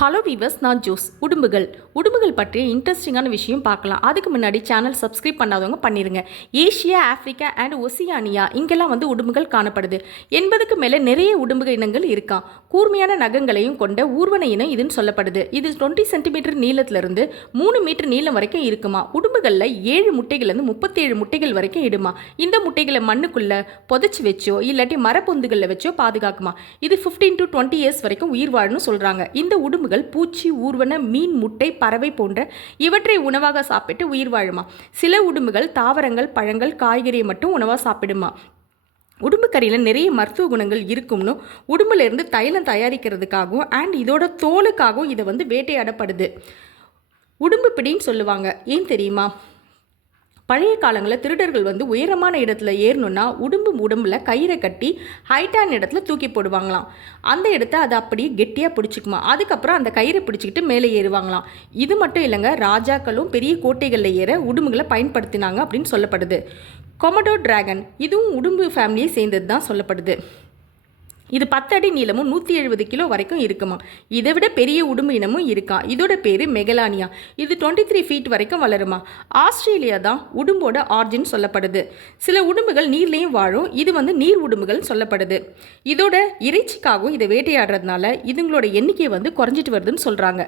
Hello viewers, நான் Jose. உடும்புகள் பற்றிய இன்ட்ரெஸ்டிங்கான விஷயம் பார்க்கலாம். அதுக்கு முன்னாடி சேனல் சப்ஸ்கிரைப் பண்ணாதவங்க பண்ணிடுங்க. ஏஷியா, ஆஃப்ரிக்கா அண்ட் ஒசியானியா இங்கெல்லாம் உடும்புகள் காணப்படுது. 80க்கு மேலே நிறைய உடும்புகள் இனங்கள் இருக்கான். கூர்மையான நகங்களையும் கொண்ட ஊர்வன இனம் இதுன்னு சொல்லப்படுது. இது 20 சென்டிமீட்டர் நீளத்திலிருந்து 3 மீட்டர் நீளம் வரைக்கும் இருக்குமா. உடும்புகளில் 7 முட்டைகள்லேருந்து 37 முட்டைகள் வரைக்கும் இடுமா. இந்த முட்டைகளை மண்ணுக்குள்ளே புதைச்சி வச்சோ இல்லாட்டி மரப்பொந்துகளில் வச்சோ பாதுகாக்குமா. இது 15 to 20 இயர்ஸ் வரைக்கும் உயிர் வாழணும்னு சொல்கிறாங்க. இந்த உடும்புகள் பூச்சி, ஊர்வன, மீன், முட்டை, பறவை போன்ற இவற்றை உணவாக சாப்பிட்டு உயிர் வாழுமா. சில உடும்புகள் தாவரங்கள், பழங்கள், காய்கறியை மட்டும் உணவாக சாப்பிடுமா. உடும்பு கறியில் நிறைய மருத்துவ குணங்கள் இருக்கும்னு உடும்புலேருந்து தைலம் தயாரிக்கிறதுக்காகவும் அண்ட் இதோட தோலுக்காகவும் இதை வேட்டையாடப்படுது. உடும்பு பிடின்னு சொல்லுவாங்க. ஏன் தெரியுமா? பழைய காலங்களில் திருடர்கள் உயரமான இடத்துல ஏறணுன்னா உடம்புல கயிறை கட்டி ஹைட்டான இடத்துல தூக்கி போடுவாங்களாம். அந்த இடத்த அதை அப்படியே கெட்டியாக பிடிச்சிக்குமா. அதுக்கப்புறம் அந்த கயிறை பிடிச்சிக்கிட்டு மேலே ஏறுவாங்களாம். இது மட்டும் இல்லைங்க, ராஜாக்களும் பெரிய கோட்டைகளில் ஏற உடும்புகளை பயன்படுத்தினாங்க அப்படின்னு சொல்லப்படுது. கொமடோ டிராகன் இதுவும் உடும்பு ஃபேமிலியை சேர்ந்தது தான் சொல்லப்படுது. இது 10 அடி நீளமும் 170 கிலோ வரைக்கும் இருக்குமா. இதை விட பெரிய உடும்பு இனமும் இருக்கா. இதோட பேர் மெகலானியா. இது 23 ஃபீட் வரைக்கும் வளருமா. ஆஸ்திரேலியா தான் உடும்போட ஆர்ஜின் சொல்லப்படுது. சில உடும்புகள் நீர்லேயும் வாழும். இது நீர் உடும்புகள் சொல்லப்படுது. இதோட இறைச்சிக்காகவும் இதை வேட்டையாடுறதுனால இதுங்களோட எண்ணிக்கை குறைஞ்சிட்டு வருதுன்னு சொல்கிறாங்க.